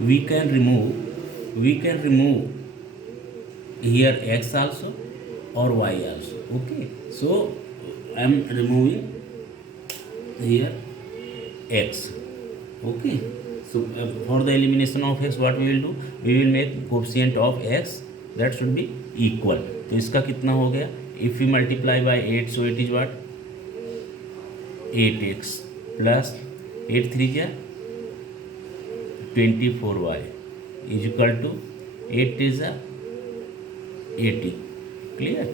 we can remove here x also or y also. Okay, so I am removing here x. Okay, so for the elimination of x what we will do, we will make coefficient of x that should be equal. तो इसका कितना हो गया, if we multiply by 8 so it is what 8x plus 8 3 क्या 24y is equal to 8 is a 80. Clear.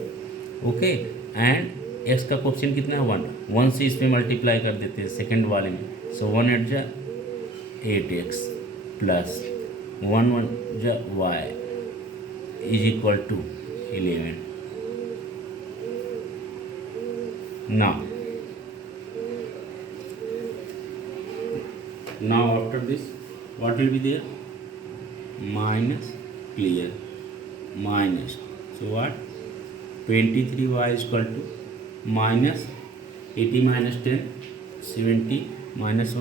Okay, and x का coefficient कितना है 1 से इसमें मल्टीप्लाई कर देते हैं सेकंड वाले में. सो 1 8 जा 8x प्लस 1 1 जा y is equal to 11. Now after this what will be there, minus, clear, minus. So what 23y is equal to minus 80 minus 10 70 minus 1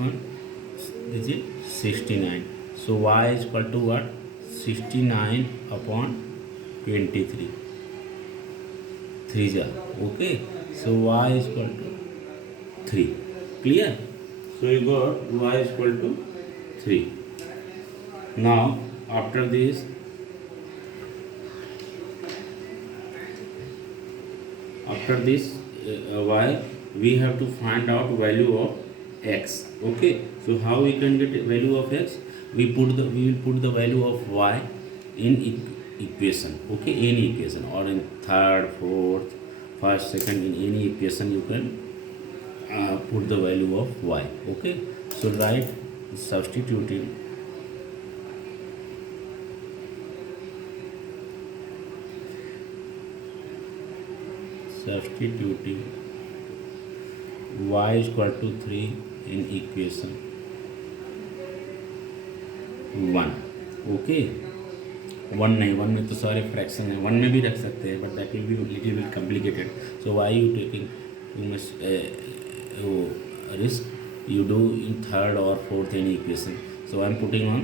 this is 69. So y is equal to what 69 upon 23 3 ja. Okay, so y is equal to 3. Clear. So you got y is equal to 3. Now after this y we have to find out value of x. Okay, so how we can get value of x, we will put the value of y in equation. Okay, any equation or in third, fourth, first, second, in any equation you can put the value of y. Okay, so write substituting y is equal to 3 in equation 1. Okay, 1 नहीं, 1 में तो सारे fraction है, 1 में भी रख सकते हैं but that will be little bit complicated. So y you taking you must risk you do in third और fourth any equation. So I am putting on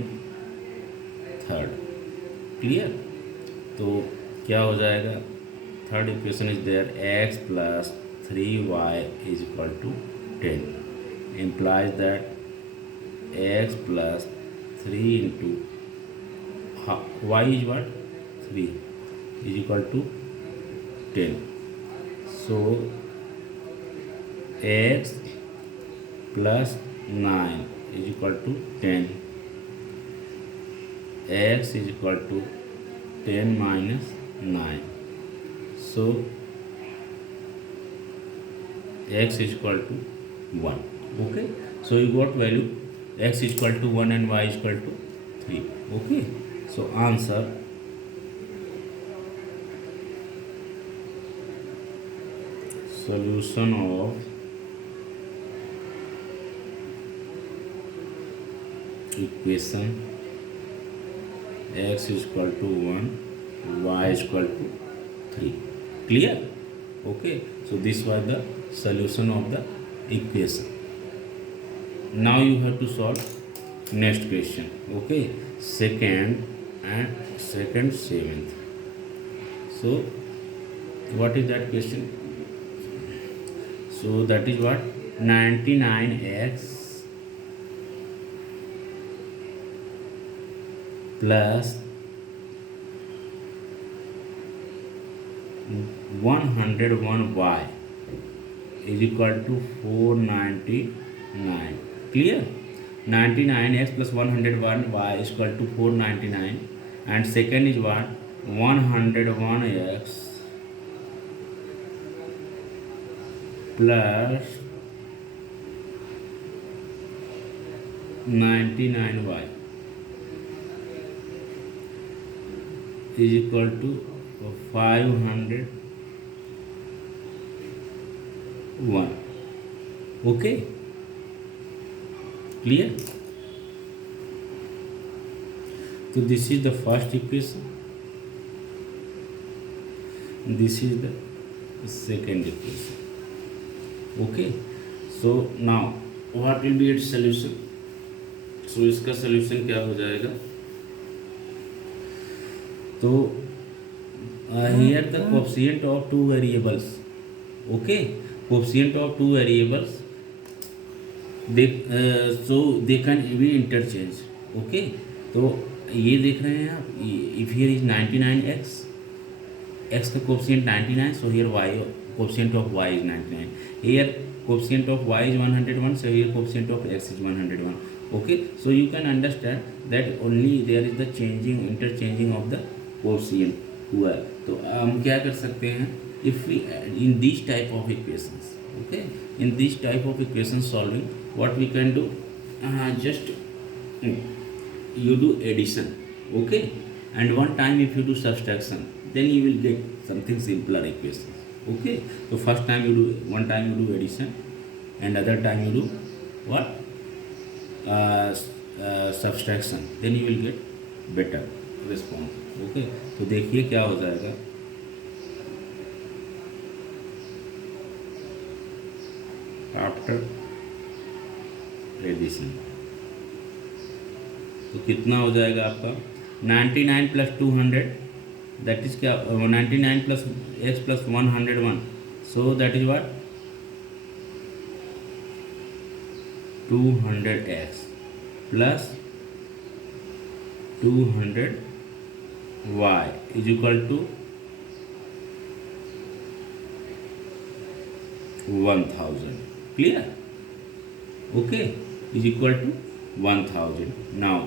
third. Clear. तो क्या हो जाएगा, third equation is there, x plus 3y is equal to 10 implies that x plus 3 into y is what 3 is equal to 10. So x plus 9 is equal to 10. X is equal to 10 minus 9. So x is equal to 1. Okay, so you got value x is equal to 1 and y is equal to 3. Okay, so answer solution of equation x is equal to 1, y is equal to 3. Clear. Okay, so this was the solution of the equation. Now you have to solve next question. Okay, second and seventh. So what is that question? So that is what 99x plus 101y is equal to 499. Clear. 99x plus 101y is equal to 499 and second is what 101x plus 99y is equal to 501. Okay, clear. So this is the first equation, this is the second equation. Okay, so now what will be its solution? सो इसका solution क्या हो जाएगा? तो here the coefficient of two variables, okay, coefficient of two variables, they so they can be interchanged, okay. तो ये देख रहे हैं आप, if here is 99x, x का coefficient 99, so here y coefficient of y is 99, here coefficient of y is 101, so here coefficient of x is 101, okay. So you can understand that only there is the changing interchanging of the coefficient हुआ। तो हम क्या कर सकते हैं, if we in this type of equations, okay, in this type of equation solving what we can do, just you do addition, okay, and one time if you do subtraction, then you will get something simpler equation, okay. So first time you do, one time you do addition and other time you do what, subtraction, then you will get better response, okay. तो देखिए क्या हो जाएगा, after addition तो कितना हो जाएगा आपका 99 प्लस 200, दैट इज क्या, 99 plus x plus 101, so that is what 200x plus 200y is equal to 1000, clear, okay, is equal to 1000. Now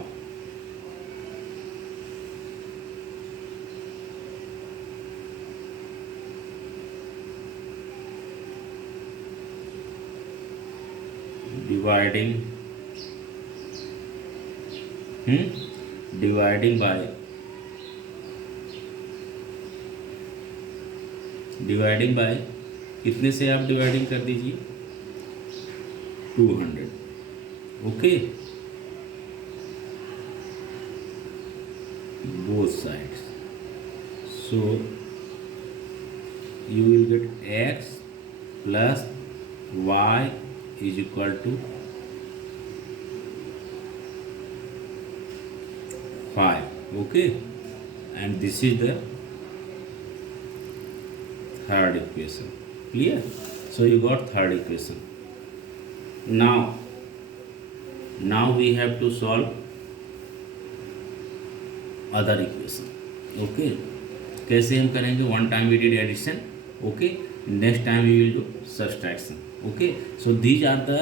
dividing by कितने से आप डिवाइडिंग कर दीजिए 200, okay, both sides, so you will get x plus y is equal to 5, okay, and this is the third equation, clear. So you got third equation. Now we have to solve other equation, okay. कैसे हम करेंगे, one time we did addition, okay, next time we will do subtraction, okay. So these are the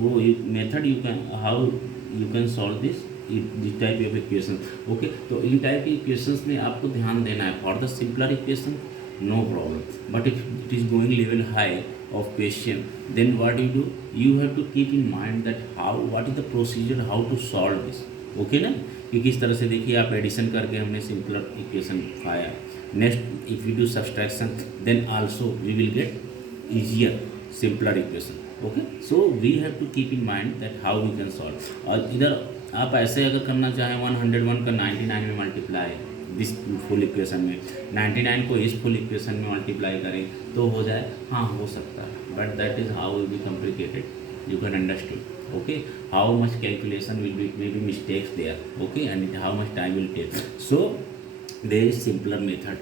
वो method you can, how you can solve this type of equation, okay. तो इन type की equations में आपको ध्यान देना है, for the simpler equation no problem, but if it is going level high of question, then what you do, you have to keep in mind that what is the procedure, how to solve this, okay ना, कि किस तरह से, देखिए आप addition करके हमने simpler equation पाया, next if you do subtraction then also we will get easier simpler equation, okay. So we have to keep in mind that how we can solve. और इधर आप ऐसे अगर करना चाहें 101 का 99 में मल्टीप्लाई, दिस फुल इक्वेशन में 99 को इस फुल इक्वेशन में मल्टीप्लाई करें तो हो जाए, हाँ हो सकता है, but that is how will be complicated, you can understand, okay, how much calculation will be, maybe mistakes there, okay, and how much time will take. So there is simpler method,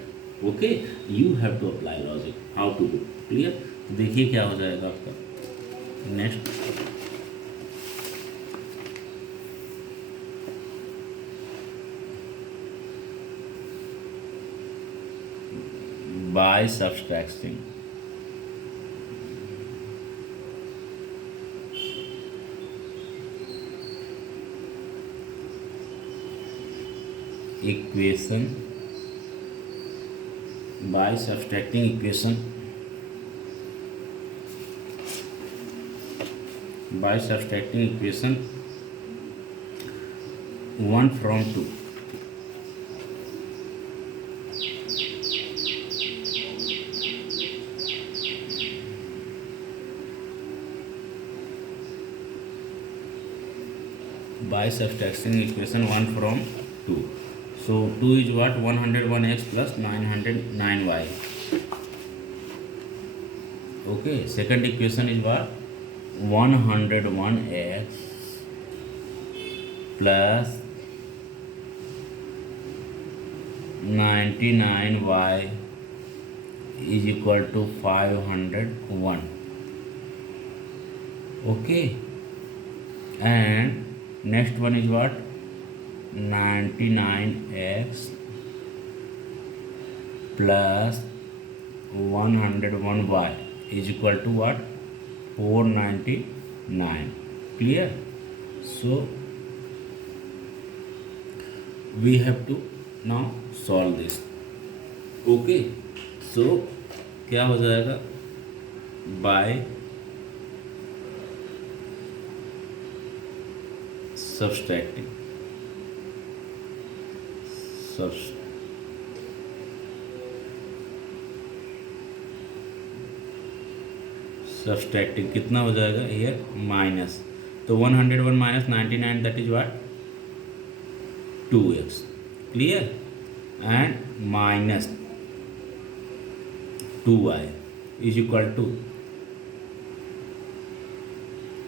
okay, you have to apply logic how to do, clear. तो देखिए क्या हो जाएगा आपका next, by subtracting equation, by subtracting equation, by subtracting equation 1 from 2, by subtracting equation 1 from 2. So 2 is what, 101x plus 909y, okay. Second equation is what, 101x plus 99y is equal to 501. Okay, and next one is what? 99x plus 101y is equal to what? 499. Clear? So we have to now solve this. Okay, so क्या हो जाएगा? By subtracting कितना हो जाएगा? ये minus, तो 101 minus 99, that is what? 2x. Clear? And minus 2y is equal to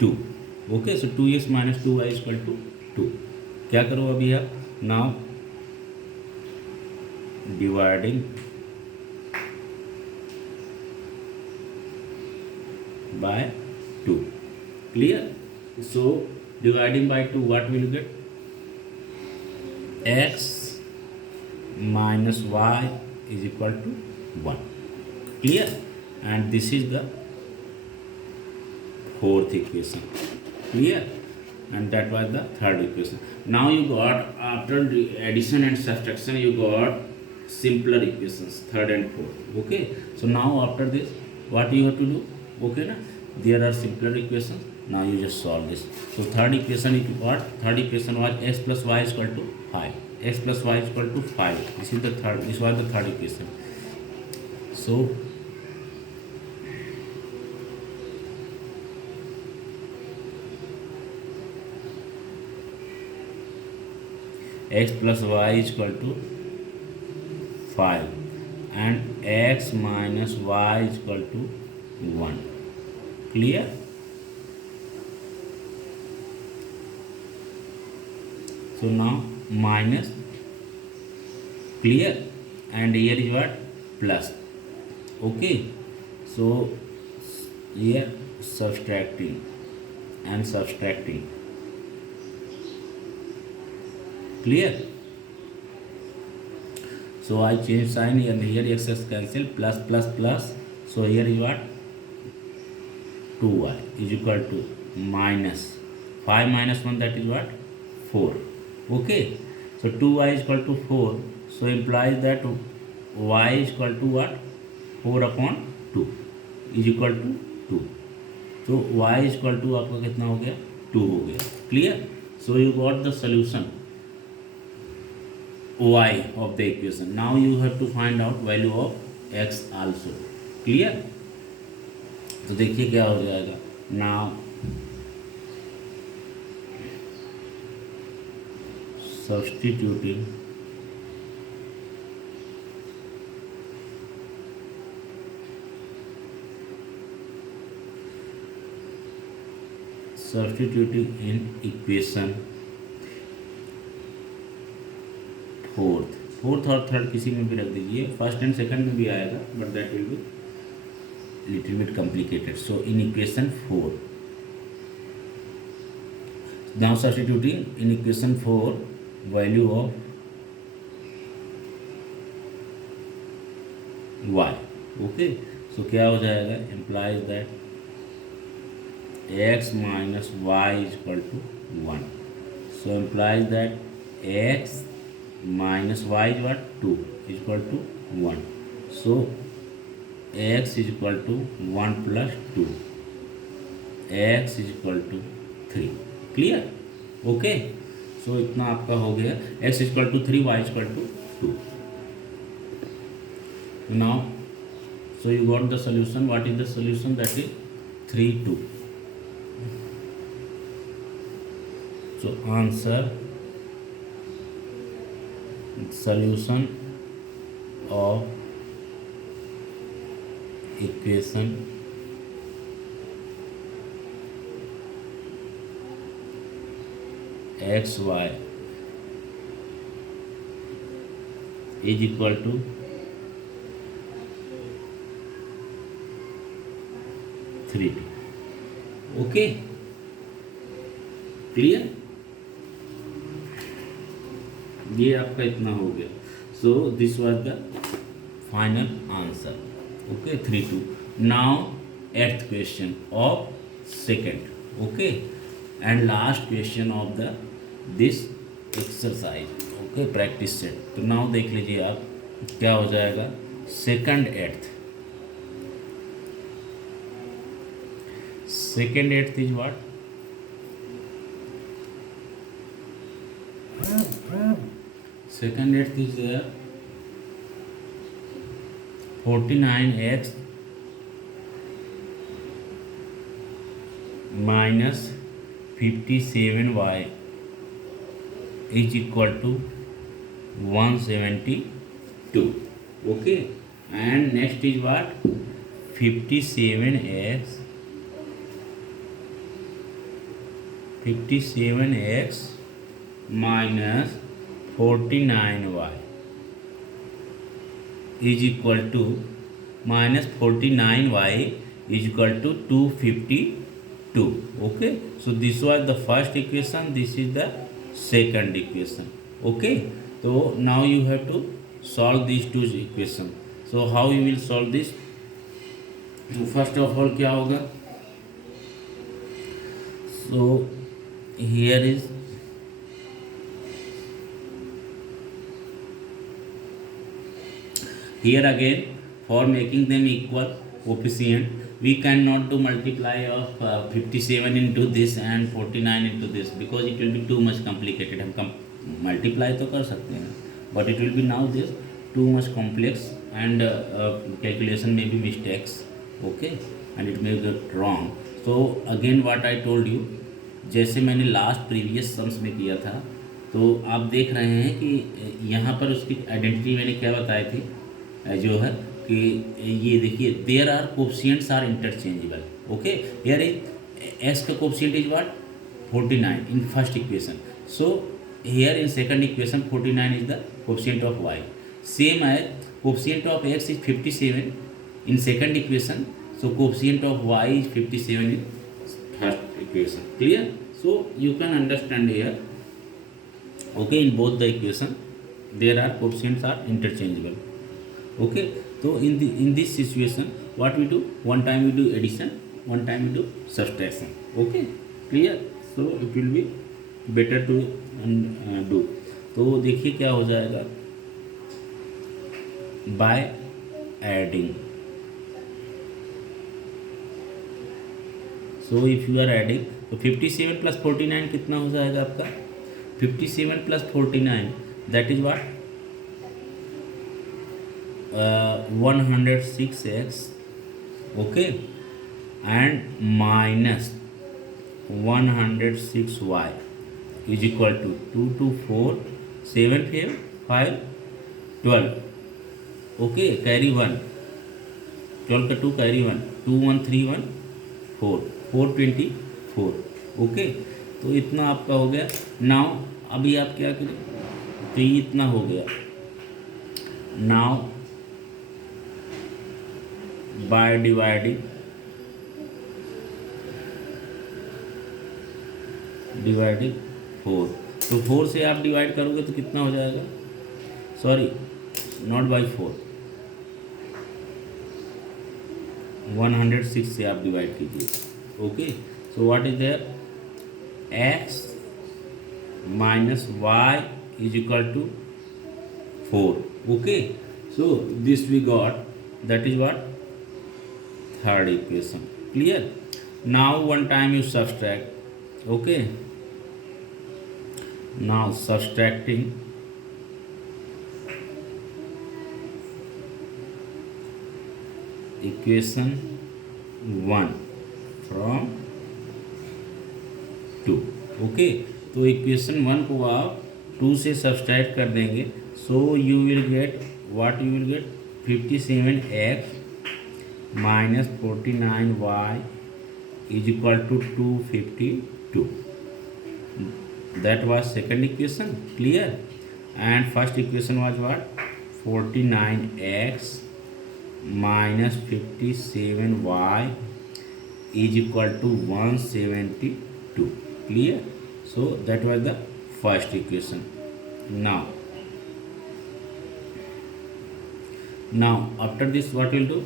2. Okay, so 2x minus 2y is equal to 2. क्या करो अभी आप? Now dividing by 2. Clear? So dividing by 2, what will you get? X minus y is equal to 1. Clear? And this is the fourth equation. Clear? And that was the third equation. Now you got, after the addition and subtraction, you got simpler equations, third and fourth. Okay, so now after this, what you have to do? Okay na, there are simpler equations. Now you just solve this. So third equation is what? Third equation was x plus y is equal to 5. X plus y is equal to 5. This is the third. This was the third equation. So x plus y is equal to 5 and x minus y is equal to 1. Clear? So now minus. Clear? And here is what? Plus. Okay, so here subtracting and subtracting. Clear? So I change sign here, and here x is cancel, plus plus plus. So here is what? 2y is equal to minus 5 minus 1, that is what? 4. Okay, so 2y is equal to 4, so implies that y is equal to what? 4 upon 2 is equal to 2. So y is equal to आपका कितना हो गया? 2 हो गया. Clear? So you got the solution y of the equation. Now you have to find out value of x also. Clear? तो देखिए क्या हो जाएगा. Now substituting in equation fourth और थर्ड किसी में भी रख दीजिए. फर्स्ट एंड सेकंड में भी आएगा, but that will B little bit complicated. So in equation 4, now substituting in equation 4 value of y. Okay, so क्या हो जाएगा? Implies that x minus y is equal to 1. So implies that x minus y is what? 2 is equal to 1. So x is equal to 1 plus 2. x is equal to 3. Clear? Okay, so इतना आपका हो गया. x is equal to 3, y is equal to 2. Now, so you got the solution. What is the solution? That is 3, 2. So answer, solution of equation x y is equal to 3t। Okay, clear? ये आपका इतना हो गया। So this was the final answer. Okay, 3-2। Now eighth question of second. Okay, and last question of the this exercise. Okay, practice set. तो now देख लीजिए आप क्या हो जाएगा। Second eighth, second eighth is what? Second eighth is 49x minus 57y is equal to 172. Okay, and next is what? 57x minus 49y is equal to minus 49y is equal to 252. Okay, so this was the first equation, this is the second equation. Okay, so now you have to solve these two equations. So how you will solve this? First of all क्या होगा? So here is here again, for making them equal coefficient we cannot do multiply of 57 into this and 49 into this, because it will be too much complicated. हम multiply तो कर सकते हैं, but it will be now this too much complex and calculation may be mistakes. Okay, and it may get wrong. So again what I told you, जैसे मैंने last previous sums में किया था, तो आप देख रहे हैं कि यहाँ पर उसकी आइडेंटिटी मैंने क्या बताई थी, जो है कि ये देखिए there are coefficients are interchangeable. Okay, here is x का coefficient is what? 49 in first equation. So here in second equation 49 is the coefficient of y. Same as coefficient of x is 57 in second equation. So coefficient of y is 57 in first equation. Clear? So you can understand here. Okay, in both the equation there are coefficients are interchangeable. Okay, so in this situation what we do? One time we do addition, one time we do subtraction. Okay, clear? So it will be better to do. तो देखिए क्या हो जाएगा, by adding. So if you are adding तो 57 plus 49 कितना हो जाएगा आपका? 57 plus 49 that is what? 106x. Okay, and minus 106y is equal to 2 2 4 7 5 12. Okay, carry 1, 12 का 2 कैरी 1, 2 1 3 1 4 424. ओके, तो इतना आपका हो गया. नाउ अभी आप क्या करें, तो ये इतना हो गया. नाउ बाय डिवाइडिंग 4, तो 4 से आप डिवाइड करोगे तो कितना हो जाएगा? सॉरी, नॉट बाई 4, 106 से आप डिवाइड कीजिए. Okay, so what is there? x minus y is equal to 4. Okay, so this we got, that is what? Third equation. Clear? Now one time you subtract. Okay, now subtracting equation 1 from 2. Okay, तो equation 1 को आप 2 से subtract कर देंगे. So you will get what? You will get 57x minus 49y is equal to 252. That was second equation. Clear? And first equation was what? 49x minus 57y is equal to 172. Clear? So that was the first equation. Now after this what we'll do?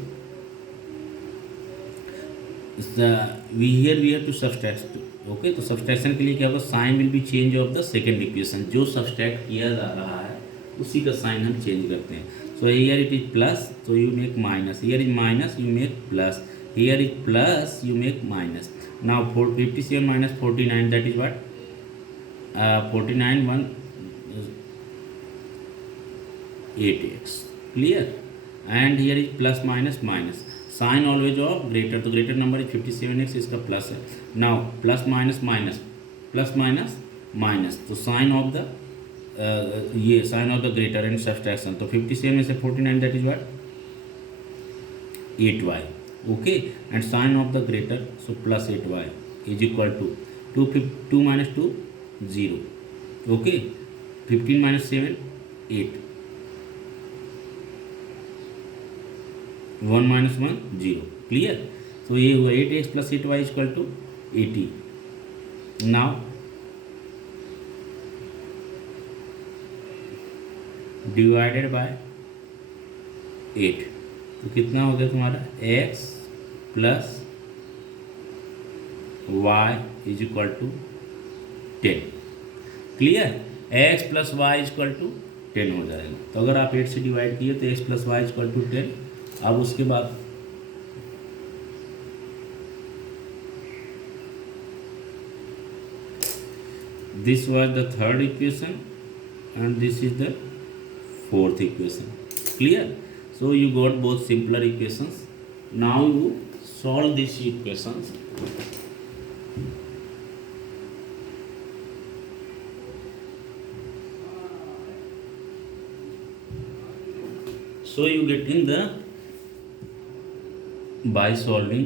We have to subtract. Okay, तो subtraction के लिए क्या होगा? Sign will be change of the second equation. जो subtract किया जा रहा है उसी का साइन हम चेंज करते हैं. So here it is plus, तो you make minus. Here is minus, you make plus. Here is plus, you make minus. Now 57 minus 49, that is what? 49 1 8x. Clear? And here is plus minus minus. Sign always of greater, तो greater number is 57x, इसका plus है. Now plus minus minus, plus minus minus, तो sign of the ये sign of the greater and subtraction. तो 57 में से 49, that is what? 8y. Okay, and sign of the greater, so plus 8y is equal to 2 minus 2 0. Okay, 15 minus 7 8. 1 minus 1 0. Clear? तो ये हुआ 8x plus 8y is equal to 80. Now divided by 8, तो कितना हो गया तुम्हारा? x plus y is equal to 10. Clear? x plus y is equal to 10 हो जाएगा. तो अगर आप 8 से डिवाइड किए तो x plus y is equal to 10. अब उसके बाद this was the third equation and this is the fourth equation. Clear? So you got both simpler equations. Now you solve these equations. So you get in the by solving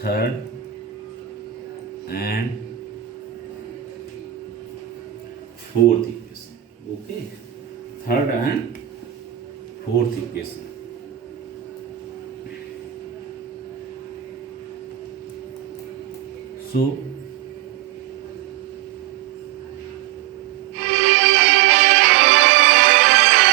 third and fourth equation. Okay, third and fourth equation. So